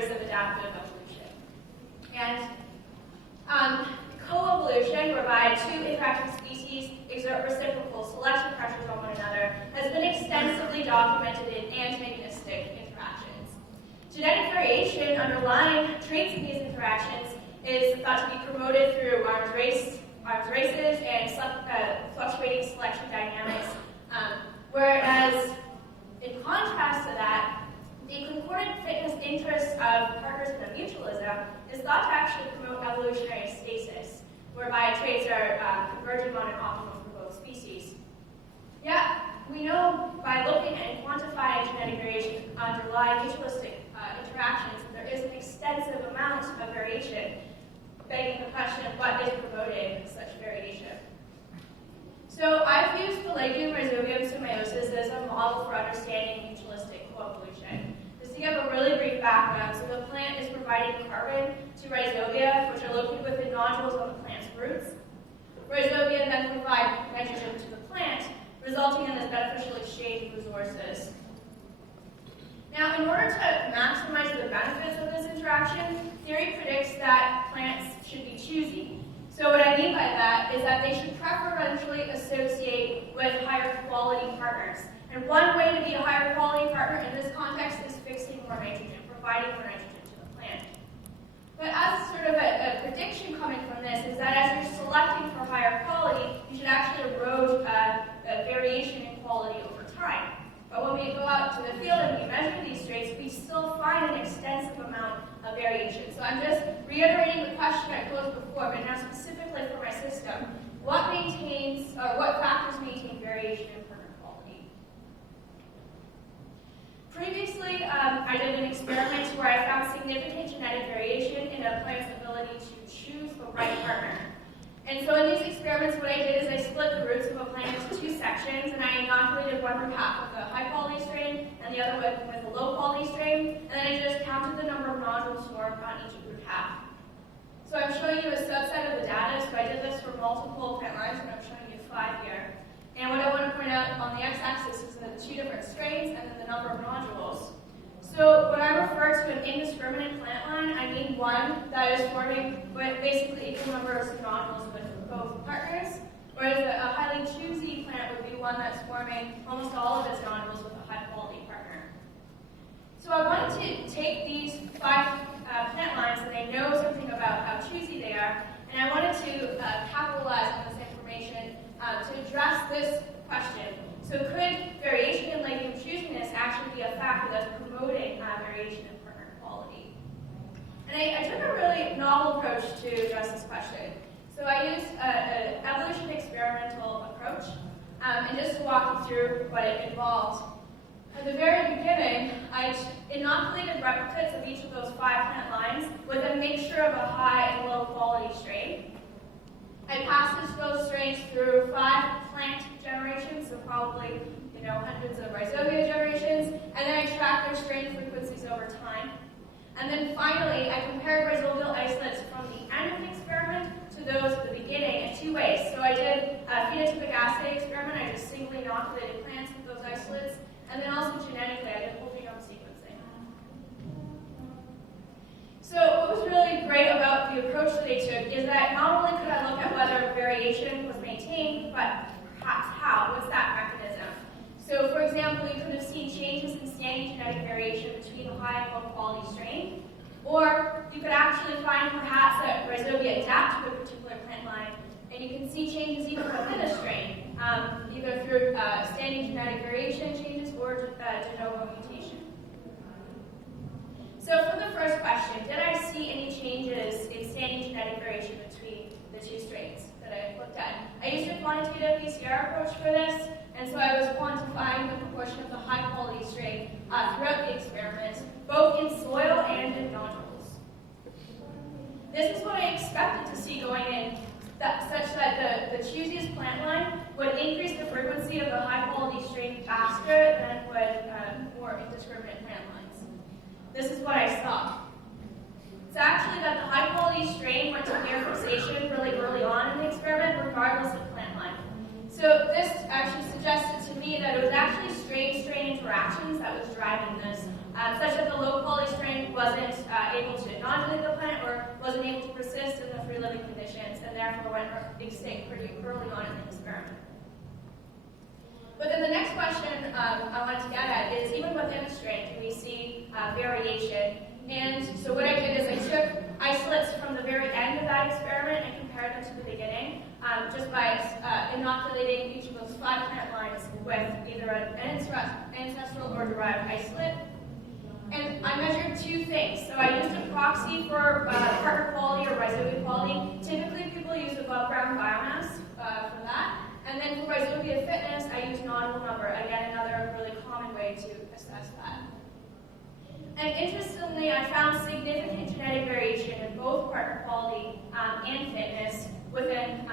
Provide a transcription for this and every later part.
orders of adaptive evolution. And co-evolution, whereby two interacting species exert reciprocal selection pressures on one another, has been extensively documented in antagonistic interactions. Genetic variation underlying traits in these interactions is thought to be promoted through arms races and fluctuating selection dynamics, whereas in contrast to that, the concordant fitness interests of partners in a mutualism is thought to actually promote evolutionary stasis, whereby traits are converging on an optimum for both species. Yet, we know by looking and quantifying genetic variation underlying mutualistic interactions that there is an extensive amount of variation, begging the question of what is promoting such variation. So I've used the legume rhizobia symbiosis as a model for understanding mutualistic coevolution. Just to give a really brief background, so the plant is providing carbon to rhizobia, which are located within nodules on the plant's roots. Rhizobia then provide nitrogen to the plant, resulting in this beneficial exchange of resources. Now, in order to maximize the benefits of this interaction, theory predicts that plants should be choosy. So what I mean by that is that they should preferentially associate with higher quality partners. And one way to be a higher quality partner in this context is fixing more nitrogen, providing more nitrogen to the plant. But as sort of a prediction coming from this is that as you're selecting for higher quality, you should actually erode variation in quality over time. But when we go out to the field and we measure these traits, we still find an extensive amount of variation. So I'm just reiterating the question I posed before, but now specifically for my system. What factors maintain variation in partner quality? Previously, I did an experiment where I found significant genetic variation in a plant's ability to choose the right partner. And so in these experiments, what I did is I split the roots of a plant into two sections, and I inoculated one root half with a high-quality strain and the other with a low-quality strain, and then I just counted the number of nodules formed on each root half. So I'm showing you a subset of the data, so I did this for multiple plant lines, and I'm showing you 5 here. And what I want to point out on the x-axis is the 2 different strains and then the number of nodules. So when I refer to an indiscriminate plant line, I mean one that is forming basically equal numbers of nodules with both partners, whereas a highly choosy plant would be one that's forming almost all of its nodules with a high-quality partner. So I wanted to take these 5 plant lines that I know something about how choosy they are, and I wanted to capitalize on this information to address this question. So could variation in legume choosiness actually be a factor that's promoting variation in partner quality? And I took a really novel approach to address this question. So I used an evolution experimental approach, and just to walk you through what it involved. At the very beginning, I inoculated replicates of each of those 5 plant lines with a mixture of a high and low quality strain. I passed those strains through 5 plant generations, so probably hundreds of rhizobia generations, and then I tracked their strain frequencies over time. And then finally, I compared rhizobial isolates from the end of the experiment to those at the beginning in 2 ways. So I did a phenotypic assay experiment. I just singly inoculated plants with those isolates, and then also genetically, I did whole genome sequencing. So what was really great about the approach that they took is that not only could I look at whether variation was maintained, but perhaps how. What's that mechanism? So for example, you could have seen changes in standing genetic variation between the high and low quality strain, or you could actually find perhaps that rhizobia adapt to a particular plant line, and you can see changes even within a strain, either through standing genetic variation changes or de novo mutation. So for the first question, did I see any changes in standing genetic variation between the 2 strains that I looked at? I used a quantitative PCR approach for this, and so I was quantifying the proportion of the high-quality strain throughout the experiment, both in soil and in nodules. This is what I expected to see going in, such that the choosiest plant line would increase the frequency of the high-quality strain faster than would more indiscriminate plant lines. This is what I saw. It's actually that the high-quality strain went to near fixation really early on in the experiment, regardless of plant line. So this actually suggested to me that it was actually strain-strain interactions that was driving this such that the low quality strain wasn't able to inoculate the plant or wasn't able to persist in the free living conditions and therefore went extinct pretty early on in the experiment. But then the next question I wanted to get at is, even within the strain, can we see variation? And so what I did is I took isolates from the very end of that experiment and compared them to the beginning, just by inoculating each of those 5 plant lines with either an ancestral or derived isolate. And I measured 2 things. So I used a proxy for partner quality or rhizobia quality. Typically, people use above ground biomass for that. And then for rhizobia fitness, I used nodule number. Again, another really common way to assess that. And interestingly, I found significant genetic variation in both partner quality and fitness within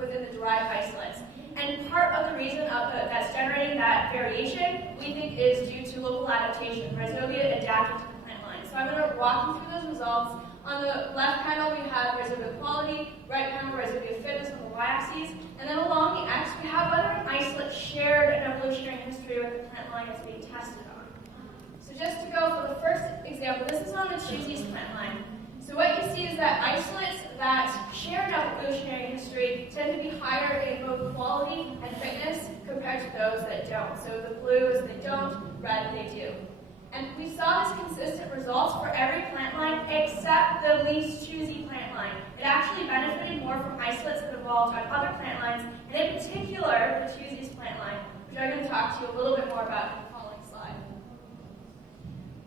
within the derived isolates. And part of the reason that's generating that variation, we think, is due to local adaptation. Rhizobia adapted to the plant line. So I'm going to walk you through those results. On the left panel, we have rhizobia quality, right panel, rhizobia fitness on the y-axis, and then along the x, we have whether an isolate shared an evolutionary history with the plant line that's being tested on. So just to go for the first example, this is on the Choosey's plant line. So what you see is that isolates that share an evolutionary history tend to be higher in both quality and fitness compared to those that don't. So the blue is they don't, red they do. And we saw this consistent results for every plant line except the least choosy plant line. It actually benefited more from isolates that evolved on other plant lines, and in particular, the Choosey's plant line, which I'm going to talk to you a little bit more about in the following slide.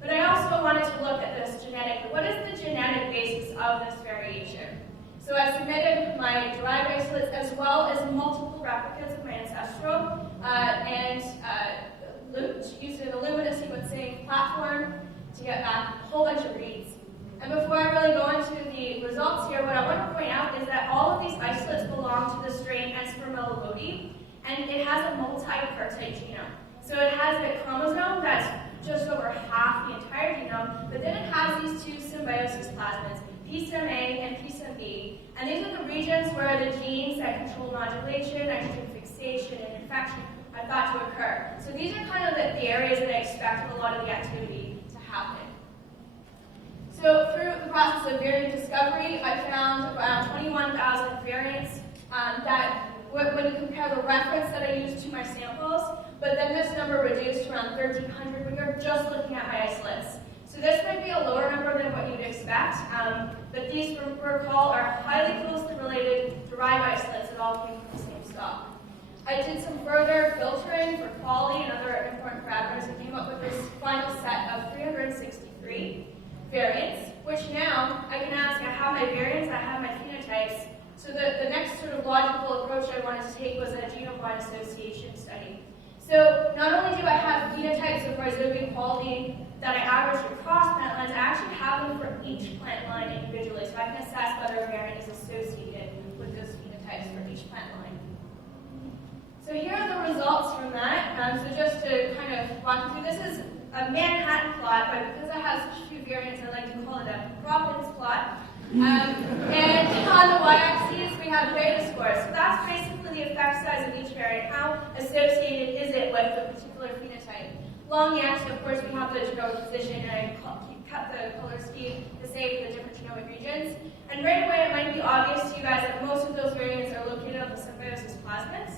But I also wanted to look at this genetically. What is the genetic basis of this variation? So I submitted my derived isolates as well as multiple replicates of my ancestral and used an Illumina sequencing platform to get back a whole bunch of reads. And before I really go into the results here, what I want to point out is that all of these isolates belong to the strain Espermellilodi, and it has a multi-partite genome. So it has a chromosome that's just over half the entire genome, but then it has these 2 symbiosis plasmids, PSMA and PSMB, and these are the regions where the genes that control nodulation, nitrogen fixation, and infection are thought to occur. So these are kind of the areas that I expect a lot of the activity to happen. So through the process of variant discovery, I found around 21,000 variants that when you compare the reference that I used to my samples, but then this number reduced to around 1,300 when you're just looking at my isolates. So this might be a lower number than what you'd expect, but these, recall, are highly closely related derived isolates that all came from the same stock. I did some further filtering for quality and other important parameters and came up with this final set of 363 variants, which now I can ask, I have my variants, I have my phenotypes. So the next sort of logical approach I wanted to take was a genome-wide association study. So not only do I have phenotypes of rhizobia quality that I averaged across plant lines, I actually have them for each plant line individually, so I can assess whether a variant is associated with those phenotypes for each plant line. So here are the results from that. So just to kind of walk you through, this is a Manhattan plot, but because it has such few variants, I like to call it a Providence plot. And on the y-axis, we have beta scores. So that's basically the effect size of each variant. How associated is it with a particular phenotype? Along the axis, of course, we have the genomic position, and I cut the color scheme to save the different genomic regions. And right away, it might be obvious to you guys that most of those variants are located on the symbiosis plasmids.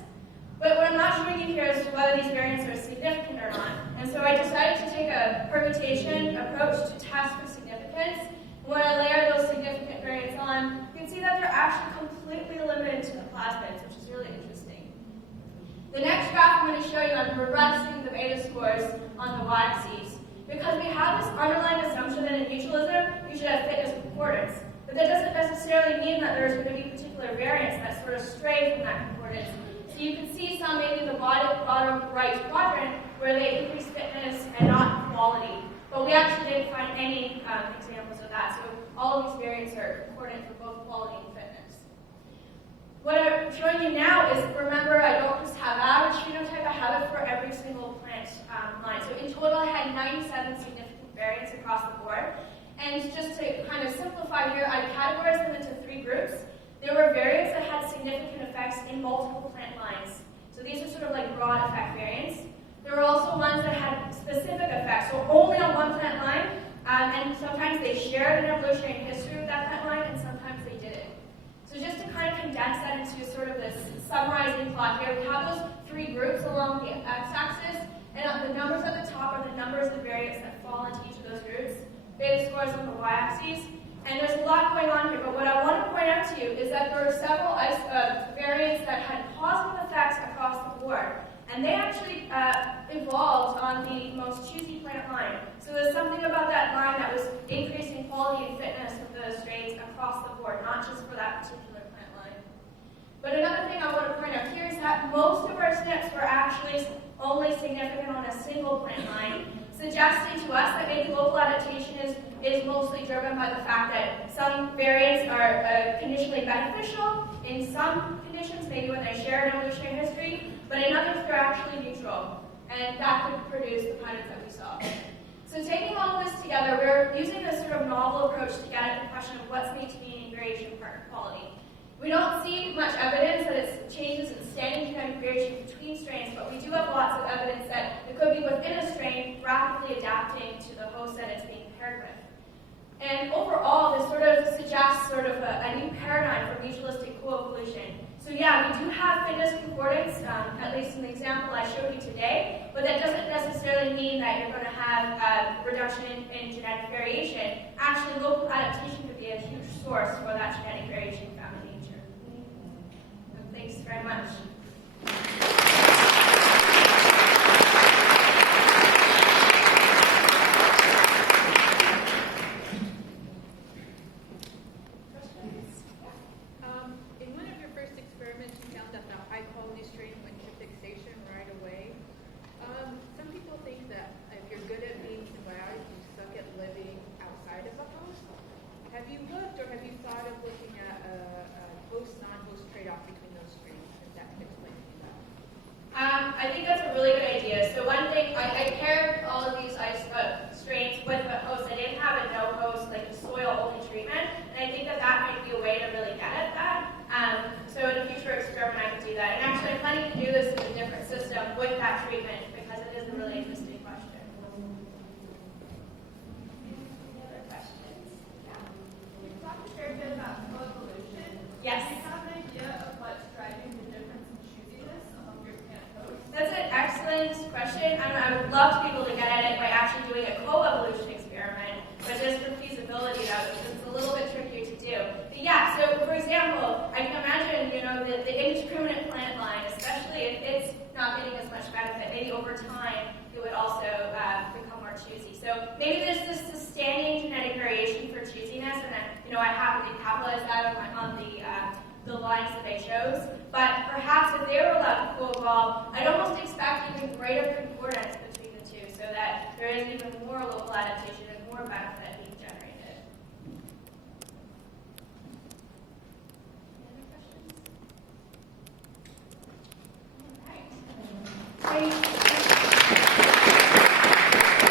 But what I'm not showing you here is whether these variants are significant or not. And so I decided to take a permutation approach to test for significance. When I layer those significant variants on, you can see that they're actually completely limited to the plasmids, which is really interesting. The next graph I'm going to show you, I'm regressing the beta scores on the y-axis. Because we have this underlying assumption that in mutualism, you should have fitness concordance. But that doesn't necessarily mean that there's going to be particular variants that sort of stray from that concordance. So you can see some maybe in the bottom right quadrant where they increase fitness and not quality. But we actually didn't find any examples of that. So all of these variants are concordant for both quality and fitness. What I'm showing you now is, remember, I don't just have average phenotype, I have it for every single plant line. So in total, I had 97 significant variants across the board. And just to kind of simplify here, I categorized them into 3 groups. There were variants that had significant effects in multiple plant lines. So these are sort of like broad effect variants. There were also ones that had specific effects, so only on one plant line, and sometimes they shared an evolutionary history with that plant line, and sometimes they didn't. So just to kind of condense that into sort of this summarizing plot here, we have those three groups along the x-axis, and the numbers at the top are the numbers of variants that fall into each of those groups. Beta scores on the y-axis. And there's a lot going on here, but what I want to point out to you is that there are several variants that had positive effects across the board. And they actually evolved on the most choosy plant line. So there's something about that line that was increasing quality and fitness of the strains across the board, not just for that particular plant line. But another thing I want to point out here is that most of our SNPs were actually only significant on a single plant line, suggesting to us that maybe local adaptation is mostly driven by the fact that some variants are conditionally beneficial in some conditions, maybe when they share an evolutionary history, but in others they're actually neutral, and that could produce the patterns that we saw. So taking all of this together, we're using this sort of novel approach to get at the question of what's maintaining variation partner quality. We don't see much evidence that it's changes in standing genetic variation between strains, but we do have lots of evidence that it could be within a strain rapidly adapting to the host that it's being paired with. And overall, this sort of suggests sort of a new paradigm for mutualistic coevolution. So yeah, we do have fitness concordance, at least in the example I showed you today, but that doesn't necessarily mean that you're going to have reduction in genetic variation. Actually, local adaptation could be a huge source for that genetic variation found in nature. So thanks very much. I think that's a really good idea. So one thing, I paired all of these strains with a host. I didn't have a no-host, like a soil-only treatment, and I think that that might be a way to really get at that. So in a future experiment, I could do that. And actually, I'm planning to do this in a different system with that treatment because it is a really interesting question. Any other questions? Yeah. You talked a fair bit about coevolution. Yes. Do you have an idea of what's driving the difference in choosiness among your plant hosts? That's an excellent question, and I would love to be able to get at it by actually doing a coevolution experiment, but just for feasibility, it's a little bit trickier to do. But yeah, so for example, I can imagine, the indiscriminate plant line, especially if it's not getting as much benefit, maybe over time it would also become more choosy. So maybe there's this sustaining genetic variation for choosiness, and then, I happen to capitalize that on the lines that I showed.